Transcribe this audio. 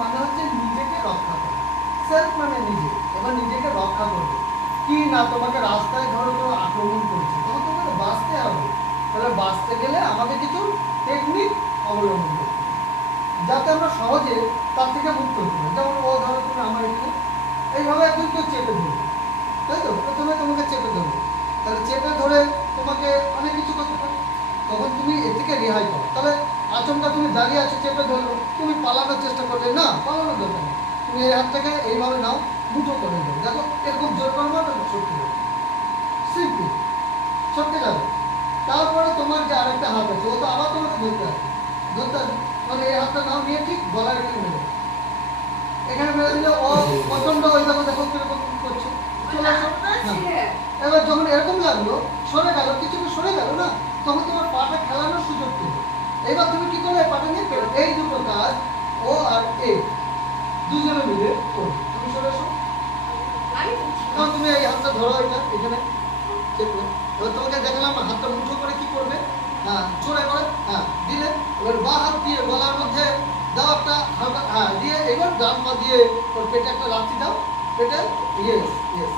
মানে হচ্ছে নিজেকে রক্ষা করা। সেলফ মানে নিজে, এবার নিজেকে রক্ষা করবে কি না, তোমাকে রাস্তায় ধরো কেউ আক্রমণ করছে, তখন তোমাকে বাঁচতে হবে। তাহলে বাঁচতে গেলে আমাদের কিছু টেকনিক অবলম্বন করতে হবে যাতে আমরা সহজে তার থেকে মুক্ত হতে পারি। যেমন ও ধরো তুমি আমার একটু এইভাবে একজন কেউ চেপে ধরবে, তাই তো? প্রথমে তোমাকে চেপে ধরবে, তাহলে চেপে ধরে তোমাকে অনেক কিছু করতে পারে, তখন তুমি এর থেকে রেহাই পাও। তাহলে আচমকা তুমি দাঁড়িয়ে আছো, চেপে ধরলো, তুমি পালানোর চেষ্টা করলে, না পালানোর দরকার নেই, তুমি এই হাতটাকে এইভাবে নাও, মুঠো করে দাও, দেখো এরকম জোর করে মারবে, সত্যি যাবে, সিম্পল সত্যি যাবে। তারপরে তোমার যে আরেকটা হাত আছে, ও তো আবার তোমাকে ধরতে আসবে, মানে এই হাতটা নাও, নিয়ে ঠিক গলার এখানে মেরে দাও। এখানে মেরে দিলে ও প্রচন্ড ওই দেখো দেখো কিরকম করছে, চলে আসো। হ্যাঁ, এবার যখন এরকম লাগলো, সরে গেল, কিছুটা সরে গেল না, তখন তোমার পাটা খেলানোর সুযোগ পেলো। এবার তুমি কি করবে, পাটা নিয়ে পেলো। এই দুটো কাজ ও আর এ দুজনে মিলে করবে। তুমি সরে এসো, কারণ তুমি এই হাতটা ধরো, এটা এখানে চেপে, এবার তোমাকে দেখালাম হাতটা মুঠো করে কি করবে, হ্যাঁ চড়ে করে, হ্যাঁ দিলে। এবার বা হাত দিয়ে গলার মধ্যে দাও একটা হালকা, হ্যাঁ দিয়ে, এবার ডান পা দিয়ে ওর পেটে একটা লাথি দাও, পেটে, ইয়েস ইয়েস,